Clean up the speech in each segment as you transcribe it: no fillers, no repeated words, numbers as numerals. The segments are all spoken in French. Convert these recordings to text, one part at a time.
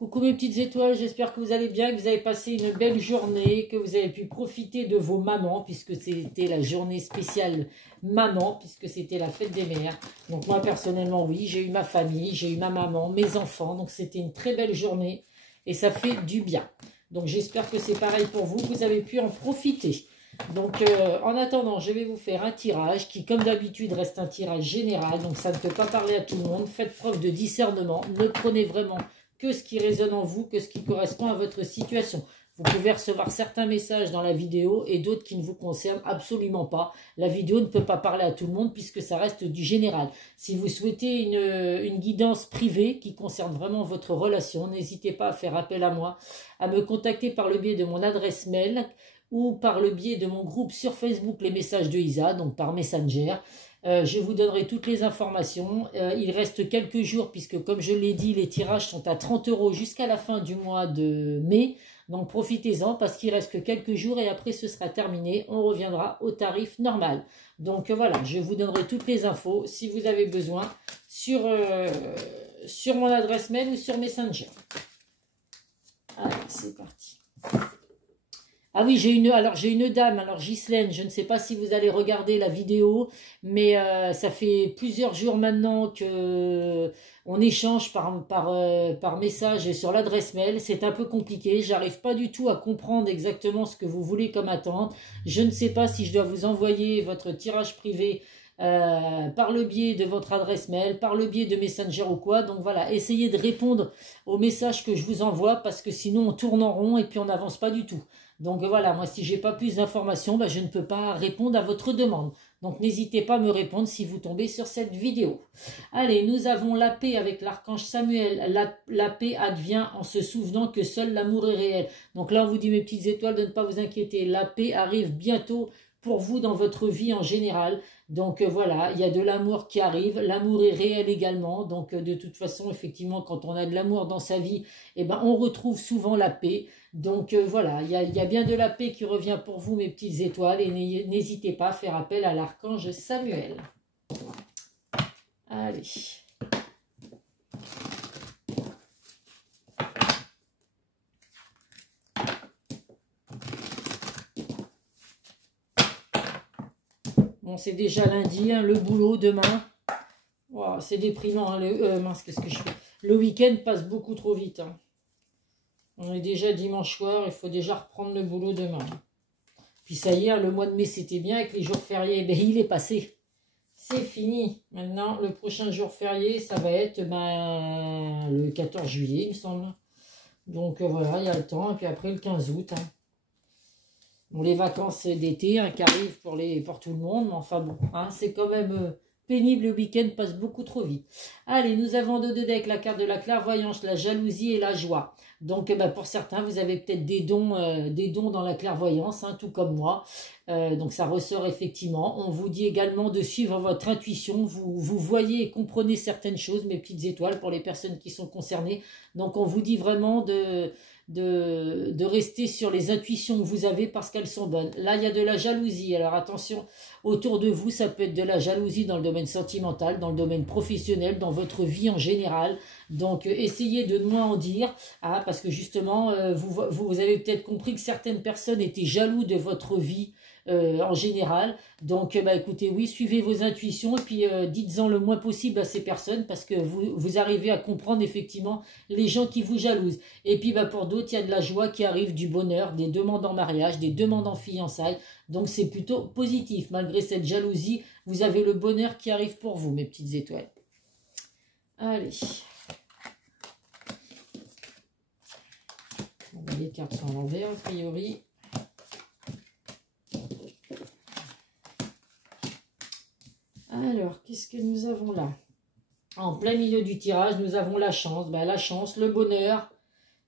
Coucou mes petites étoiles, j'espère que vous allez bien, que vous avez passé une belle journée, que vous avez pu profiter de vos mamans, puisque c'était la journée spéciale maman, puisque c'était la fête des mères. Donc moi personnellement, oui, j'ai eu ma famille, j'ai eu ma maman, mes enfants, donc c'était une très belle journée et ça fait du bien. Donc j'espère que c'est pareil pour vous, que vous avez pu en profiter. Donc en attendant, je vais vous faire un tirage qui comme d'habitude reste un tirage général, donc ça ne peut pas parler à tout le monde. Faites preuve de discernement, ne prenez vraiment que ce qui résonne en vous, que ce qui correspond à votre situation. Vous pouvez recevoir certains messages dans la vidéo et d'autres qui ne vous concernent absolument pas. La vidéo ne peut pas parler à tout le monde puisque ça reste du général. Si vous souhaitez une guidance privée qui concerne vraiment votre relation, n'hésitez pas à faire appel à moi, à me contacter par le biais de mon adresse mail ou par le biais de mon groupe sur Facebook, les messages de Isa, donc par Messenger. Je vous donnerai toutes les informations. Il reste quelques jours puisque, comme je l'ai dit, les tirages sont à 30 € jusqu'à la fin du mois de mai. Donc profitez-en parce qu'il reste que quelques jours et après ce sera terminé. On reviendra au tarif normal. Donc voilà, je vous donnerai toutes les infos si vous avez besoin sur mon adresse mail ou sur Messenger. Allez, c'est parti. Ah oui, j'ai une dame, alors Ghislaine, je ne sais pas si vous allez regarder la vidéo, mais ça fait plusieurs jours maintenant que on échange par message et sur l'adresse mail. C'est un peu compliqué, j'arrive pas du tout à comprendre exactement ce que vous voulez comme attente. Je ne sais pas si je dois vous envoyer votre tirage privé par le biais de votre adresse mail, par le biais de Messenger ou quoi. Donc voilà, essayez de répondre aux messages que je vous envoie parce que sinon on tourne en rond et puis on n'avance pas du tout. Donc voilà, moi si j'ai pas plus d'informations, ben, je ne peux pas répondre à votre demande. Donc n'hésitez pas à me répondre si vous tombez sur cette vidéo. Allez, nous avons la paix avec l'archange Samuel. La paix advient en se souvenant que seul l'amour est réel. Donc là on vous dit mes petites étoiles de ne pas vous inquiéter. La paix arrive bientôt pour vous dans votre vie en général. Donc voilà, il y a de l'amour qui arrive, l'amour est réel également, donc de toute façon, effectivement, quand on a de l'amour dans sa vie, eh ben, on retrouve souvent la paix. Donc voilà, il y a bien de la paix qui revient pour vous, mes petites étoiles, et n'hésitez pas à faire appel à l'archange Samuel. Allez. Bon, c'est déjà lundi, hein, le boulot demain. Wow, c'est déprimant. Hein, mince, qu'est-ce que je fais? Le week-end passe beaucoup trop vite. Hein. On est déjà dimanche soir, il faut déjà reprendre le boulot demain. Puis ça y est, le mois de mai c'était bien avec les jours fériés. Ben, il est passé. C'est fini. Maintenant, le prochain jour férié, ça va être le 14 juillet, il me semble. Donc voilà, il y a le temps. Et puis après, le 15 août. Hein. Bon, les vacances d'été hein, qui arrivent pour tout le monde, mais enfin bon, hein, c'est quand même pénible, le week-end passe beaucoup trop vite. Allez, nous avons deux decks, la carte de la clairvoyance, la jalousie et la joie. Donc pour certains, vous avez peut-être des dons dans la clairvoyance, hein, tout comme moi. Donc ça ressort effectivement. On vous dit également de suivre votre intuition. Vous voyez et comprenez certaines choses, mes petites étoiles, pour les personnes qui sont concernées. Donc on vous dit vraiment de rester sur les intuitions que vous avez parce qu'elles sont bonnes. Là, il y a de la jalousie. Alors attention, autour de vous, ça peut être de la jalousie dans le domaine sentimental, dans le domaine professionnel, dans votre vie en général. Donc, essayez de ne moins en dire, hein, parce que justement, vous avez peut-être compris que certaines personnes étaient jaloux de votre vie en général. Donc, écoutez, oui, suivez vos intuitions et puis dites-en le moins possible à ces personnes parce que vous arrivez à comprendre effectivement les gens qui vous jalousent. Et puis, pour d'autres, il y a de la joie qui arrive, du bonheur, des demandes en mariage, des demandes en fiançailles. Donc, c'est plutôt positif. Malgré cette jalousie, vous avez le bonheur qui arrive pour vous, mes petites étoiles. Allez. Les cartes sont à l'envers, a priori. Alors, qu'est-ce que nous avons là? En plein milieu du tirage, nous avons la chance. La chance, le bonheur,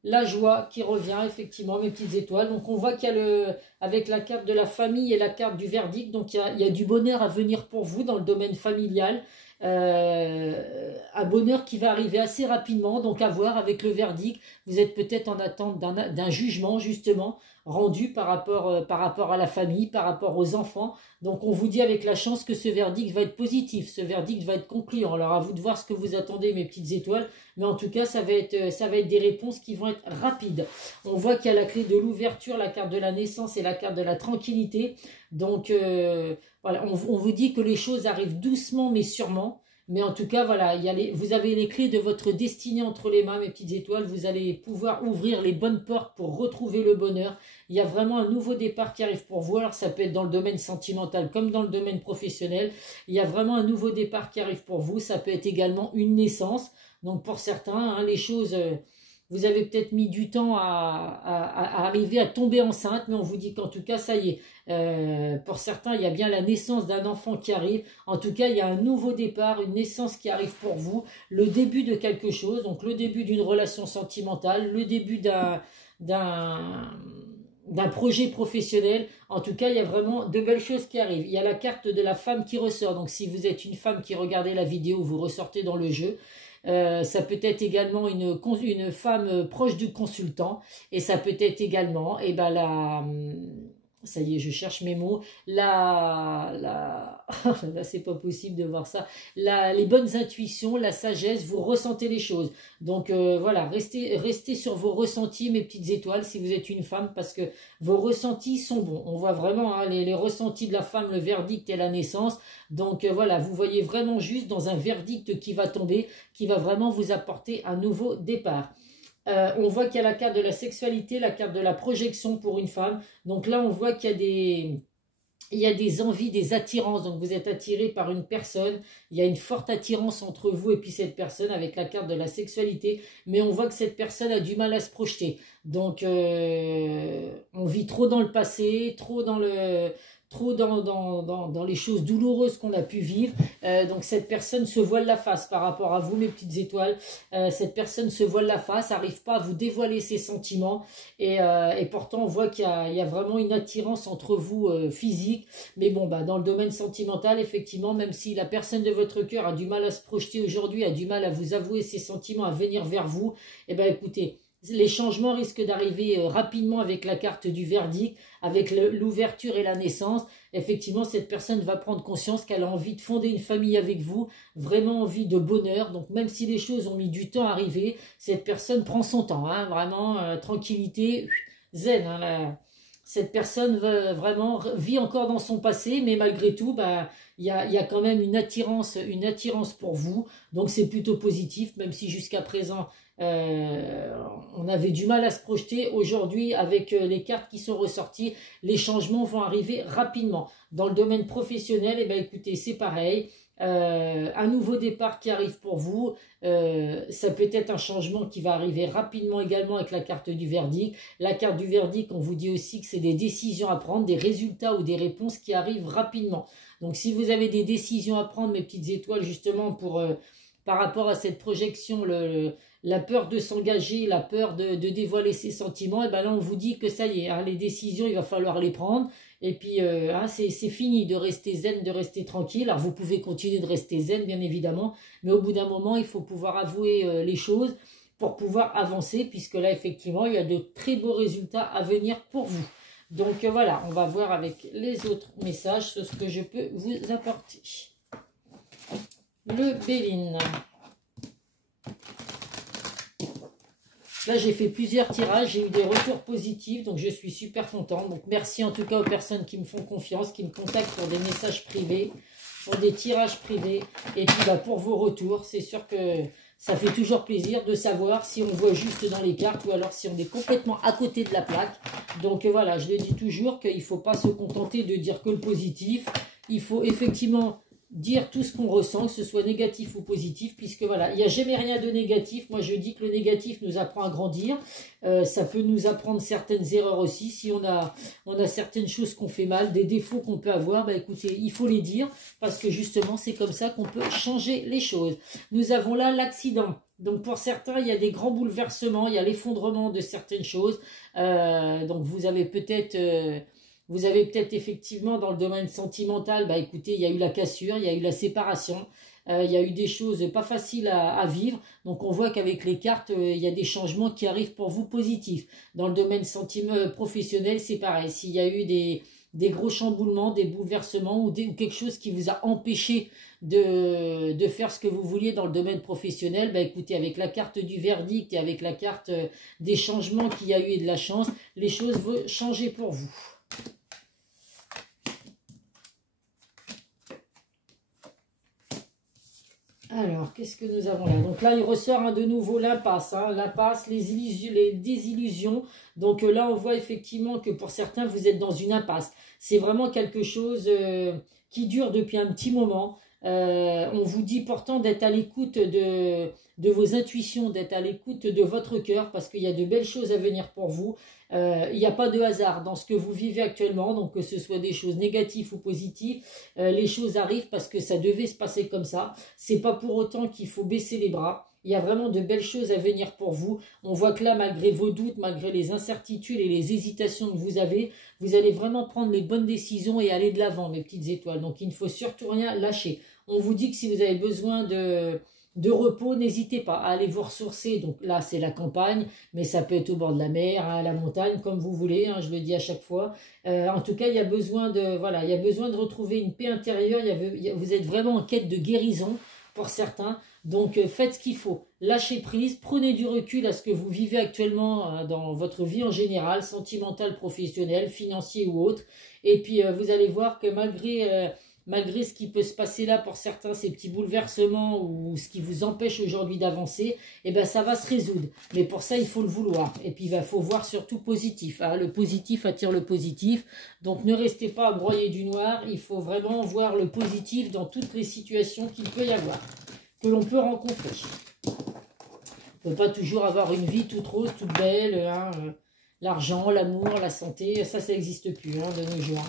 la joie qui revient, effectivement, mes petites étoiles. Donc, on voit qu'il y a avec la carte de la famille et la carte du verdict, donc il y a du bonheur à venir pour vous dans le domaine familial. Un bonheur qui va arriver assez rapidement, donc à voir avec le verdict. Vous êtes peut-être en attente d'un jugement, justement. rendu par rapport à la famille, par rapport aux enfants. Donc on vous dit avec la chance que ce verdict va être positif, ce verdict va être concluant. Alors à vous de voir ce que vous attendez, mes petites étoiles, mais en tout cas ça va être des réponses qui vont être rapides. On voit qu'il y a la clé de l'ouverture, la carte de la naissance et la carte de la tranquillité. Donc voilà, on vous dit que les choses arrivent doucement mais sûrement. Mais en tout cas, voilà, vous avez les clés de votre destinée entre les mains, mes petites étoiles. Vous allez pouvoir ouvrir les bonnes portes pour retrouver le bonheur. Il y a vraiment un nouveau départ qui arrive pour vous. Alors, ça peut être dans le domaine sentimental comme dans le domaine professionnel. Il y a vraiment un nouveau départ qui arrive pour vous. Ça peut être également une naissance. Donc, pour certains, hein, les choses... vous avez peut-être mis du temps à arriver à tomber enceinte, mais on vous dit qu'en tout cas, ça y est. Pour certains, il y a bien la naissance d'un enfant qui arrive. En tout cas, il y a un nouveau départ, une naissance qui arrive pour vous. Le début de quelque chose, donc le début d'une relation sentimentale, le début d'un projet professionnel. En tout cas, il y a vraiment de belles choses qui arrivent. Il y a la carte de la femme qui ressort. Donc, si vous êtes une femme qui regardez la vidéo, vous ressortez dans le jeu. Ça peut être également une femme proche du consultant et ça peut être également ça y est, je cherche mes mots. Là, c'est pas possible de voir ça. Les bonnes intuitions, la sagesse, vous ressentez les choses. Donc voilà, restez sur vos ressentis, mes petites étoiles, si vous êtes une femme, parce que vos ressentis sont bons. On voit vraiment hein, les ressentis de la femme, le verdict et la naissance. Donc voilà, vous voyez vraiment juste dans un verdict qui va tomber, qui va vraiment vous apporter un nouveau départ. On voit qu'il y a la carte de la sexualité, la carte de la projection pour une femme. Donc là, on voit qu'il y a des envies, des attirances. Donc vous êtes attiré par une personne. Il y a une forte attirance entre vous et puis cette personne avec la carte de la sexualité. Mais on voit que cette personne a du mal à se projeter. Donc on vit trop dans le passé, trop dans les choses douloureuses qu'on a pu vivre. Donc cette personne se voile la face par rapport à vous, mes petites étoiles. Cette personne se voile la face, n'arrive pas à vous dévoiler ses sentiments. Et pourtant, on voit qu'il y a vraiment une attirance entre vous physique. Mais bon, dans le domaine sentimental, effectivement, même si la personne de votre cœur a du mal à se projeter aujourd'hui, a du mal à vous avouer ses sentiments, à venir vers vous, eh bien écoutez, les changements risquent d'arriver rapidement avec la carte du verdict, avec l'ouverture et la naissance. Effectivement, cette personne va prendre conscience qu'elle a envie de fonder une famille avec vous, vraiment envie de bonheur. Donc, même si les choses ont mis du temps à arriver, cette personne prend son temps, hein, vraiment, tranquillité, zen. Hein, cette personne vraiment vit encore dans son passé, mais malgré tout, il y a quand même une attirance pour vous. Donc, c'est plutôt positif, même si jusqu'à présent, on avait du mal à se projeter. Aujourd'hui, avec les cartes qui sont ressorties, les changements vont arriver rapidement. Dans le domaine professionnel, écoutez, c'est pareil. Un nouveau départ qui arrive pour vous, ça peut être un changement qui va arriver rapidement également avec la carte du verdict. La carte du verdict, on vous dit aussi que c'est des décisions à prendre, des résultats ou des réponses qui arrivent rapidement. Donc si vous avez des décisions à prendre, mes petites étoiles, justement par rapport à cette projection, la peur de s'engager, la peur de dévoiler ses sentiments, et là on vous dit que ça y est, hein, les décisions, il va falloir les prendre. Et puis, c'est fini de rester zen, de rester tranquille. Alors, vous pouvez continuer de rester zen, bien évidemment, mais au bout d'un moment, il faut pouvoir avouer les choses pour pouvoir avancer, puisque là, effectivement, il y a de très beaux résultats à venir pour vous. Donc, voilà, on va voir avec les autres messages ce que je peux vous apporter. Le Béline. Là, j'ai fait plusieurs tirages, j'ai eu des retours positifs, donc je suis super contente. Donc, merci en tout cas aux personnes qui me font confiance, qui me contactent pour des messages privés, pour des tirages privés. Et puis, pour vos retours, c'est sûr que ça fait toujours plaisir de savoir si on voit juste dans les cartes ou alors si on est complètement à côté de la plaque. Donc, voilà, je le dis toujours qu'il ne faut pas se contenter de dire que le positif. Il faut effectivement dire tout ce qu'on ressent, que ce soit négatif ou positif, puisque voilà, il n'y a jamais rien de négatif. Moi, je dis que le négatif nous apprend à grandir. Ça peut nous apprendre certaines erreurs aussi. Si on a certaines choses qu'on fait mal, des défauts qu'on peut avoir, écoutez, il faut les dire, parce que justement, c'est comme ça qu'on peut changer les choses. Nous avons là l'accident. Donc, pour certains, il y a des grands bouleversements, il y a l'effondrement de certaines choses. Donc, vous avez peut-être effectivement dans le domaine sentimental, écoutez, il y a eu la cassure, il y a eu la séparation. il y a eu des choses pas faciles à vivre. Donc on voit qu'avec les cartes, il y a des changements qui arrivent pour vous positifs. Dans le domaine professionnel, c'est pareil. S'il y a eu des gros chamboulements, des bouleversements ou quelque chose qui vous a empêché de faire ce que vous vouliez dans le domaine professionnel, bah écoutez, avec la carte du verdict et avec la carte des changements qu'il y a eu et de la chance, les choses vont changer pour vous. Alors, qu'est-ce que nous avons là? Donc là, il ressort de nouveau l'impasse. L'impasse, les désillusions. Donc là, on voit effectivement que pour certains, vous êtes dans une impasse. C'est vraiment quelque chose qui dure depuis un petit moment. On vous dit pourtant d'être à l'écoute de vos intuitions, d'être à l'écoute de votre cœur, parce qu'il y a de belles choses à venir pour vous. Il n'y a pas de hasard dans ce que vous vivez actuellement, donc que ce soit des choses négatives ou positives, les choses arrivent parce que ça devait se passer comme ça. C'est pas pour autant qu'il faut baisser les bras. Il y a vraiment de belles choses à venir pour vous. On voit que là, malgré vos doutes, malgré les incertitudes et les hésitations que vous avez, vous allez vraiment prendre les bonnes décisions et aller de l'avant, mes petites étoiles. Donc, il ne faut surtout rien lâcher. On vous dit que si vous avez besoin de repos, n'hésitez pas à aller vous ressourcer. Donc là, c'est la campagne, mais ça peut être au bord de la mer, à la montagne, comme vous voulez, je le dis à chaque fois. En tout cas, il y a besoin il y a besoin de retrouver une paix intérieure. Vous êtes vraiment en quête de guérison pour certains. Donc, faites ce qu'il faut. Lâchez prise, prenez du recul à ce que vous vivez actuellement dans votre vie en général, sentimentale, professionnelle, financier ou autre. Et puis, vous allez voir que malgré ce qui peut se passer là pour certains, ces petits bouleversements ou ce qui vous empêche aujourd'hui d'avancer, eh ben ça va se résoudre. Mais pour ça, il faut le vouloir. Et puis, il faut voir surtout positif. Le positif attire le positif. Donc, ne restez pas à broyer du noir. Il faut vraiment voir le positif dans toutes les situations qu'il peut y avoir, que l'on peut rencontrer. On ne peut pas toujours avoir une vie toute rose, toute belle. L'argent, l'amour, la santé, ça n'existe plus de nos jours.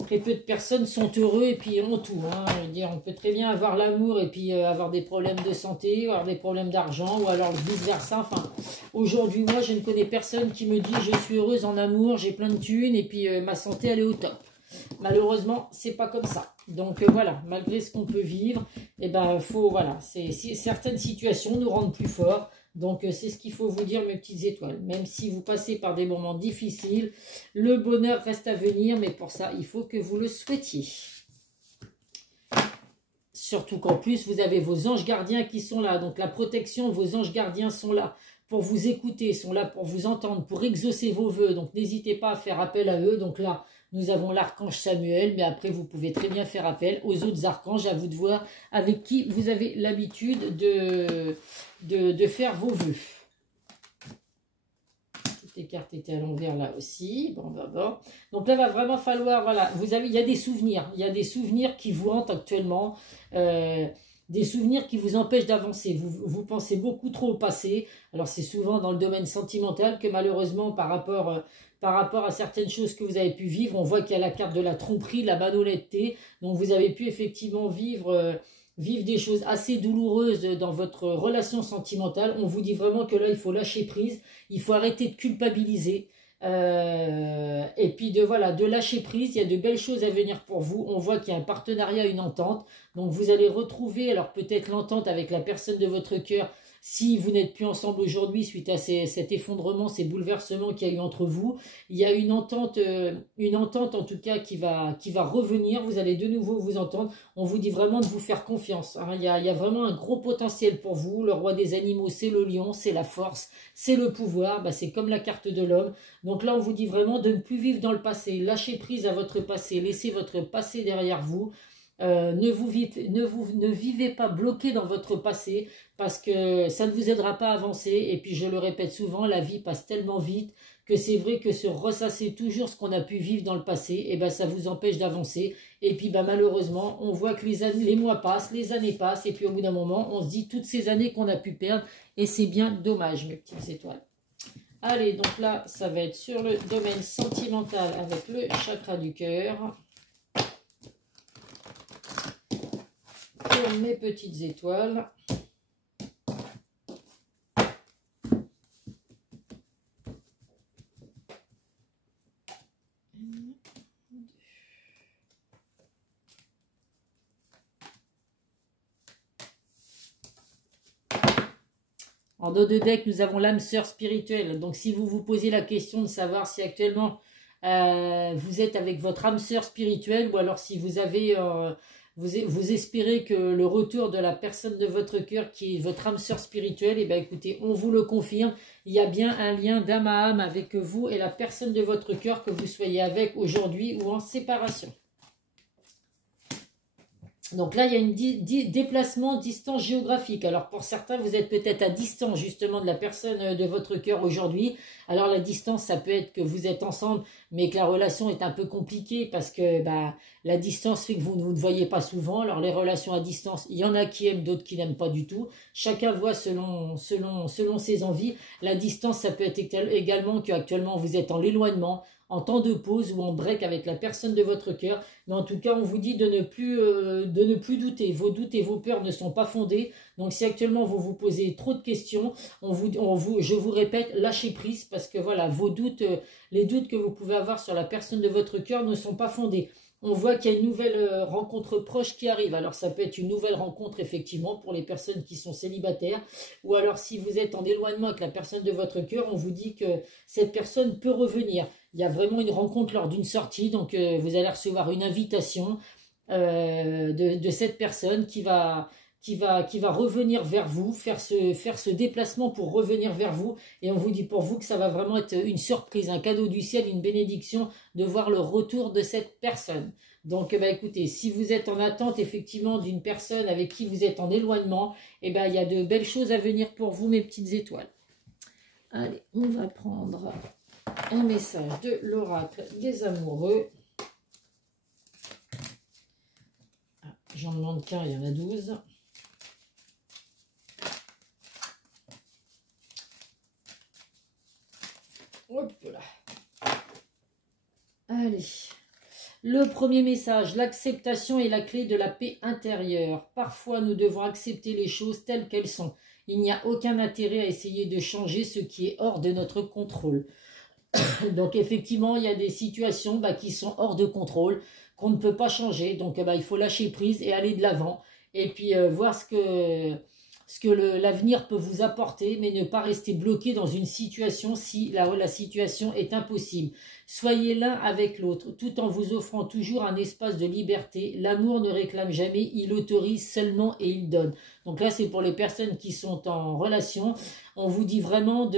Très peu de personnes sont heureux et puis ont tout. Je veux dire, on peut très bien avoir l'amour et puis avoir des problèmes de santé, avoir des problèmes d'argent ou alors vice-versa. Enfin, aujourd'hui, moi, je ne connais personne qui me dit je suis heureuse en amour, j'ai plein de thunes et puis ma santé, elle est au top. Malheureusement, c'est pas comme ça. Donc voilà, malgré ce qu'on peut vivre, certaines situations nous rendent plus forts. Donc, c'est ce qu'il faut vous dire, mes petites étoiles. Même si vous passez par des moments difficiles, le bonheur reste à venir. Mais pour ça, il faut que vous le souhaitiez. Surtout qu'en plus, vous avez vos anges gardiens qui sont là. Donc, la protection, vos anges gardiens sont là pour vous écouter, sont là pour vous entendre, pour exaucer vos vœux. Donc, n'hésitez pas à faire appel à eux. Donc là, nous avons l'archange Samuel, mais après, vous pouvez très bien faire appel aux autres archanges, à vous de voir avec qui vous avez l'habitude de faire vos vœux. Toutes les cartes étaient à l'envers là aussi. Bon. Donc là, il va vraiment falloir, il y a des souvenirs qui vous hantent actuellement, des souvenirs qui vous empêchent d'avancer. Vous pensez beaucoup trop au passé. Alors, c'est souvent dans le domaine sentimental que malheureusement, par rapport à certaines choses que vous avez pu vivre, on voit qu'il y a la carte de la tromperie, la malhonnêteté. Donc, vous avez pu effectivement vivre des choses assez douloureuses dans votre relation sentimentale. On vous dit vraiment que là, il faut lâcher prise. Il faut arrêter de culpabiliser. Et puis de lâcher prise. Il y a de belles choses à venir pour vous. On voit qu'il y a un partenariat, une entente. Donc, vous allez retrouver, alors peut-être l'entente avec la personne de votre cœur, si vous n'êtes plus ensemble aujourd'hui suite à cet effondrement, ces bouleversements qu'il y a eu entre vous. Il y a une entente en tout cas qui va revenir. Vous allez de nouveau vous entendre. On vous dit vraiment de vous faire confiance. Il y a vraiment un gros potentiel pour vous. Le roi des animaux, c'est le lion, c'est la force, c'est le pouvoir. C'est comme la carte de l'homme. Donc là, on vous dit vraiment de ne plus vivre dans le passé. Lâchez prise à votre passé. Laissez votre passé derrière vous. Ne vivez pas bloqué dans votre passé parce que ça ne vous aidera pas à avancer. Et puis je le répète souvent, la vie passe tellement vite que c'est vrai que se ressasser toujours ce qu'on a pu vivre dans le passé, ça vous empêche d'avancer. Et puis malheureusement, on voit que les mois passent, les années passent, et puis au bout d'un moment, on se dit toutes ces années qu'on a pu perdre, et c'est bien dommage, mes petites étoiles. Allez, donc là, ça va être sur le domaine sentimental avec le chakra du cœur. Pour mes petites étoiles. En dos de deck, nous avons l'âme sœur spirituelle. Donc, si vous vous posez la question de savoir si actuellement vous êtes avec votre âme sœur spirituelle ou alors si vous avez, vous espérez que le retour de la personne de votre cœur qui est votre âme sœur spirituelle, et bien écoutez, on vous le confirme, il y a bien un lien d'âme à âme avec vous et la personne de votre cœur, que vous soyez avec aujourd'hui ou en séparation. Donc là, il y a un déplacement, distance géographique. Alors pour certains, vous êtes peut-être à distance justement de la personne de votre cœur aujourd'hui. Alors la distance, ça peut être que vous êtes ensemble, mais que la relation est un peu compliquée parce que la distance fait que vous ne vous voyez pas souvent. Alors les relations à distance, il y en a qui aiment, d'autres qui n'aiment pas du tout. Chacun voit selon ses envies. La distance, ça peut être également qu'actuellement vous êtes en éloignement, en temps de pause ou en break avec la personne de votre cœur. Mais en tout cas, on vous dit de ne plus douter. Vos doutes et vos peurs ne sont pas fondés. Donc si actuellement vous vous posez trop de questions, je vous répète, lâchez prise parce que voilà, vos doutes, les doutes que vous pouvez avoir sur la personne de votre cœur ne sont pas fondés. On voit qu'il y a une nouvelle rencontre proche qui arrive. Alors ça peut être une nouvelle rencontre effectivement pour les personnes qui sont célibataires. Ou alors si vous êtes en éloignement avec la personne de votre cœur, on vous dit que cette personne peut revenir. Il y a vraiment une rencontre lors d'une sortie. Donc vous allez recevoir une invitation de cette personne qui va revenir vers vous, faire ce déplacement pour revenir vers vous. Et on vous dit pour vous que ça va vraiment être une surprise, un cadeau du ciel, une bénédiction de voir le retour de cette personne. Donc écoutez, si vous êtes en attente effectivement d'une personne avec qui vous êtes en éloignement, il y a de belles choses à venir pour vous, mes petites étoiles. Allez, on va prendre un message de l'oracle des amoureux. J'en demande qu'un, il y en a 12. Hop là. Allez. Le premier message, l'acceptation est la clé de la paix intérieure. Parfois, nous devons accepter les choses telles qu'elles sont. Il n'y a aucun intérêt à essayer de changer ce qui est hors de notre contrôle. Donc, effectivement, il y a des situations qui sont hors de contrôle, qu'on ne peut pas changer. Donc, il faut lâcher prise et aller de l'avant. Et puis, voir ce que l'avenir peut vous apporter, mais ne pas rester bloqué dans une situation si la situation est impossible. Soyez l'un avec l'autre, tout en vous offrant toujours un espace de liberté. L'amour ne réclame jamais, il autorise seulement et il donne. Donc là, c'est pour les personnes qui sont en relation. On vous dit vraiment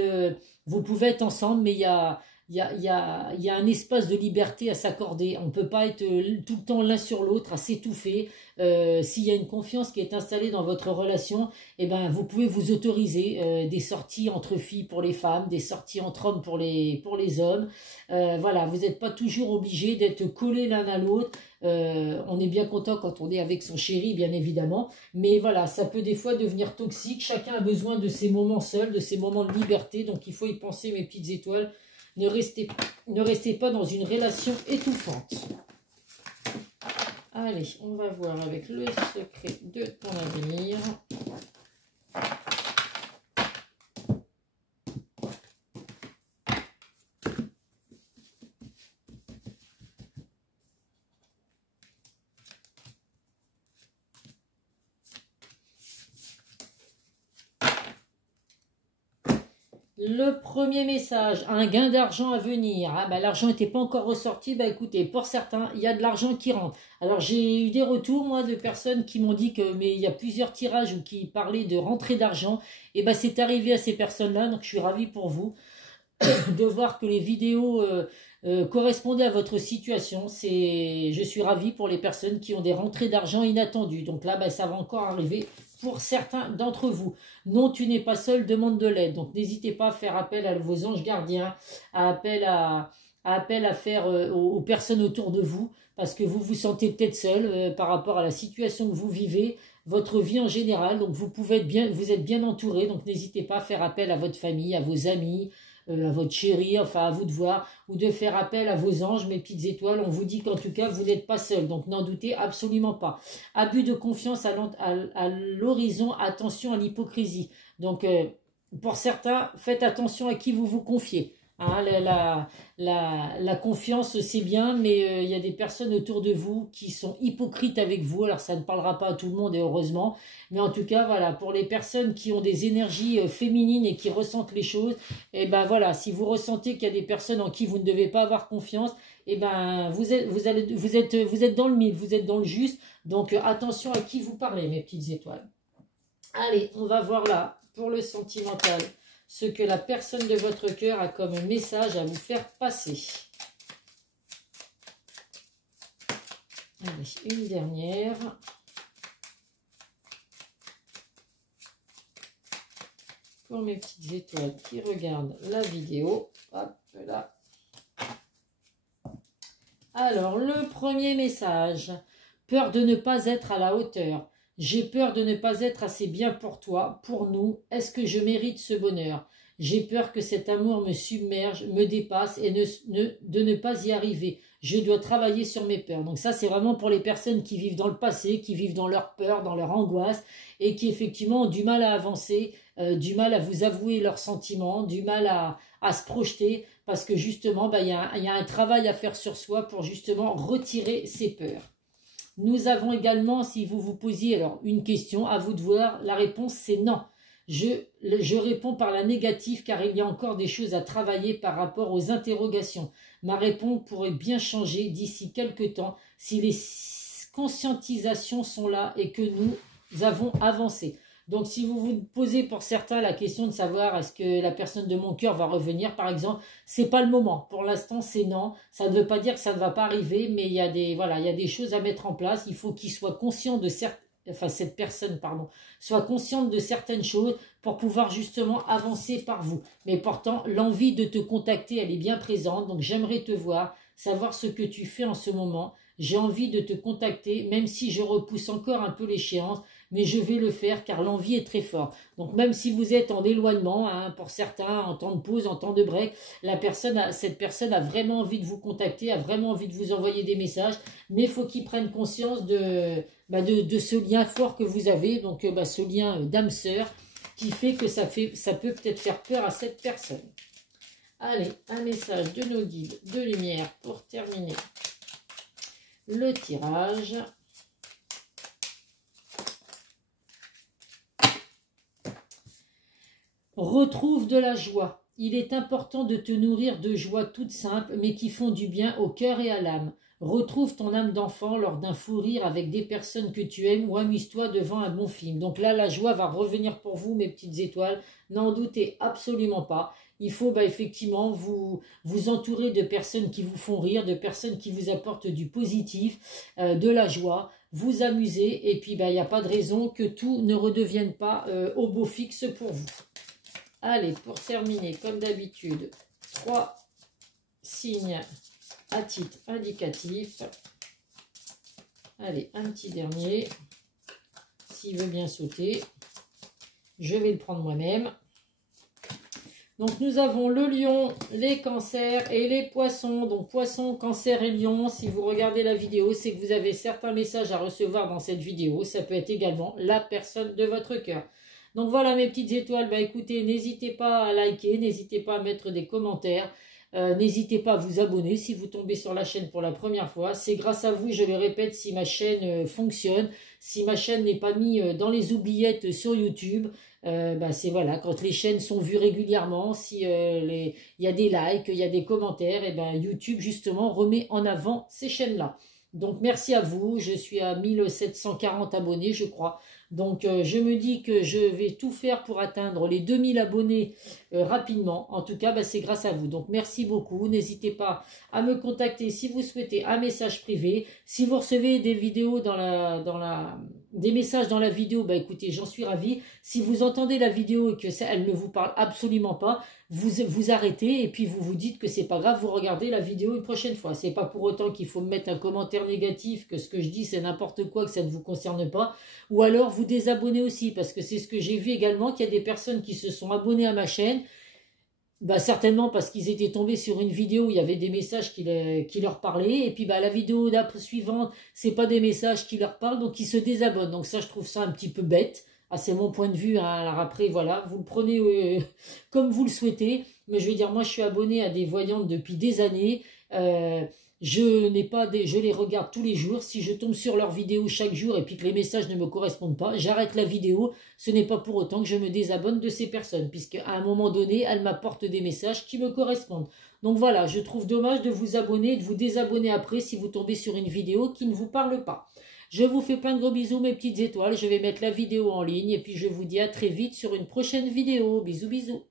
vous pouvez être ensemble, mais il y a un espace de liberté à s'accorder. On ne peut pas être tout le temps l'un sur l'autre, à s'étouffer. S'il y a une confiance qui est installée dans votre relation, vous pouvez vous autoriser des sorties entre filles pour les femmes, des sorties entre hommes pour les hommes. Voilà, vous n'êtes pas toujours obligé d'être collés l'un à l'autre. On est bien content quand on est avec son chéri, bien évidemment. Mais voilà, ça peut des fois devenir toxique. Chacun a besoin de ses moments seuls, de ses moments de liberté. Donc il faut y penser, mes petites étoiles. Ne restez pas dans une relation étouffante. Allez, on va voir avec le secret de ton avenir. Le premier message, un gain d'argent à venir. L'argent n'était pas encore ressorti. Écoutez, pour certains, il y a de l'argent qui rentre. Alors, j'ai eu des retours, moi, de personnes qui m'ont dit que, mais il y a plusieurs tirages ou qui parlaient de rentrée d'argent. Et c'est arrivé à ces personnes-là. Donc, je suis ravi pour vous de voir que les vidéos correspondaient à votre situation. Je suis ravi pour les personnes qui ont des rentrées d'argent inattendues. Donc là, ça va encore arriver pour certains d'entre vous. Non, tu n'es pas seul, demande de l'aide. Donc n'hésitez pas à faire appel à vos anges gardiens, appel à faire aux personnes autour de vous, parce que vous vous sentez peut-être seul par rapport à la situation que vous vivez, votre vie en général. Donc vous êtes bien entouré. Donc n'hésitez pas à faire appel à votre famille, à vos amis, à votre chéri, enfin à vous de voir, ou de faire appel à vos anges, mes petites étoiles. On vous dit qu'en tout cas, vous n'êtes pas seul, donc n'en doutez absolument pas. Abus de confiance à l'horizon, attention à l'hypocrisie. Donc, pour certains, faites attention à qui vous vous confiez. Hein, la confiance, c'est bien, mais il y a des personnes autour de vous qui sont hypocrites avec vous. Alors, ça ne parlera pas à tout le monde, et heureusement. Mais en tout cas, voilà, pour les personnes qui ont des énergies féminines et qui ressentent les choses, et ben voilà, si vous ressentez qu'il y a des personnes en qui vous ne devez pas avoir confiance, et ben vous êtes dans le mille, vous êtes dans le juste. Donc, attention à qui vous parlez, mes petites étoiles. Allez, on va voir là, pour le sentimental, ce que la personne de votre cœur a comme message à vous faire passer. Allez, une dernière. Pour mes petites étoiles qui regardent la vidéo. Hop là. Alors, le premier message. Peur de ne pas être à la hauteur. J'ai peur de ne pas être assez bien pour toi, pour nous. Est-ce que je mérite ce bonheur? J'ai peur que cet amour me submerge, me dépasse et de ne pas y arriver. Je dois travailler sur mes peurs. Donc ça, c'est vraiment pour les personnes qui vivent dans le passé, qui vivent dans leur peur, dans leur angoisse et qui effectivement ont du mal à avancer, du mal à vous avouer leurs sentiments, du mal à se projeter parce que justement, il y a un travail à faire sur soi pour justement retirer ces peurs. Nous avons également, si vous vous posiez alors une question, à vous de voir, la réponse c'est non. Je réponds par la négative car il y a encore des choses à travailler par rapport aux interrogations. Ma réponse pourrait bien changer d'ici quelques temps si les conscientisations sont là et que nous avons avancé. Donc si vous vous posez pour certains la question de savoir est-ce que la personne de mon cœur va revenir par exemple, c'est pas le moment. Pour l'instant c'est non. Ça ne veut pas dire que ça ne va pas arriver, mais il y a des choses à mettre en place. Il faut qu'il soit conscient de cette personne soit consciente de certaines choses pour pouvoir justement avancer par vous. Mais pourtant l'envie de te contacter elle est bien présente. Donc j'aimerais te voir, savoir ce que tu fais en ce moment. J'ai envie de te contacter, même si je repousse encore un peu l'échéance, mais je vais le faire car l'envie est très forte. Donc même si vous êtes en éloignement, hein, pour certains, en temps de pause, en temps de break, cette personne a vraiment envie de vous contacter, a vraiment envie de vous envoyer des messages, mais il faut qu'ils prennent conscience de ce lien fort que vous avez, donc ce lien d'âme-sœur, qui fait que ça peut peut-être faire peur à cette personne. Allez, un message de nos guides de lumière pour terminer le tirage. Retrouve de la joie. Il est important de te nourrir de joie toutes simples, mais qui font du bien au cœur et à l'âme. Retrouve ton âme d'enfant lors d'un fou rire avec des personnes que tu aimes ou amuse-toi devant un bon film. Donc là, la joie va revenir pour vous, mes petites étoiles. N'en doutez absolument pas. Il faut effectivement vous entourer de personnes qui vous font rire, de personnes qui vous apportent du positif, de la joie, vous amuser. Et puis, il n'y a pas de raison que tout ne redevienne pas au beau fixe pour vous. Allez, pour terminer, comme d'habitude, 3 signes à titre indicatif. Allez, un petit dernier. S'il veut bien sauter, je vais le prendre moi-même. Donc, nous avons le lion, les cancers et les poissons. Donc, poissons, cancer et lion, si vous regardez la vidéo, c'est que vous avez certains messages à recevoir dans cette vidéo. Ça peut être également la personne de votre cœur. Donc, voilà mes petites étoiles. Écoutez, n'hésitez pas à liker, n'hésitez pas à mettre des commentaires. N'hésitez pas à vous abonner si vous tombez sur la chaîne pour la première fois. C'est grâce à vous, je le répète, si ma chaîne fonctionne, si ma chaîne n'est pas mise dans les oubliettes sur YouTube. C'est voilà, quand les chaînes sont vues régulièrement, si il y a des likes, il y a des commentaires, et YouTube justement remet en avant ces chaînes-là. Donc merci à vous, je suis à 1740 abonnés je crois. Donc je me dis que je vais tout faire pour atteindre les 2000 abonnés rapidement. En tout cas, c'est grâce à vous. Donc merci beaucoup. N'hésitez pas à me contacter si vous souhaitez un message privé. Si vous recevez des vidéos des messages dans la vidéo, écoutez, j'en suis ravie. Si vous entendez la vidéo et que elle ne vous parle absolument pas, vous arrêtez et puis vous vous dites que c'est pas grave, vous regardez la vidéo une prochaine fois. C'est pas pour autant qu'il faut me mettre un commentaire négatif, que ce que je dis c'est n'importe quoi, que ça ne vous concerne pas. Ou alors vous désabonnez aussi, parce que c'est ce que j'ai vu également, qu'il y a des personnes qui se sont abonnées à ma chaîne, certainement parce qu'ils étaient tombés sur une vidéo où il y avait des messages qui leur parlaient, et puis la vidéo suivante, c'est pas des messages qui leur parlent, donc ils se désabonnent. Donc ça, je trouve ça un petit peu bête. Ah, c'est mon point de vue, hein. Alors après, voilà, vous le prenez comme vous le souhaitez. Mais je veux dire, moi, je suis abonné à des voyantes depuis des années. Je les regarde tous les jours. Si je tombe sur leurs vidéos chaque jour et puis que les messages ne me correspondent pas, j'arrête la vidéo. Ce n'est pas pour autant que je me désabonne de ces personnes, puisqu'à un moment donné, elles m'apportent des messages qui me correspondent. Donc voilà, je trouve dommage de vous abonner et de vous désabonner après si vous tombez sur une vidéo qui ne vous parle pas. Je vous fais plein de gros bisous, mes petites étoiles. Je vais mettre la vidéo en ligne et puis je vous dis à très vite sur une prochaine vidéo. Bisous, bisous.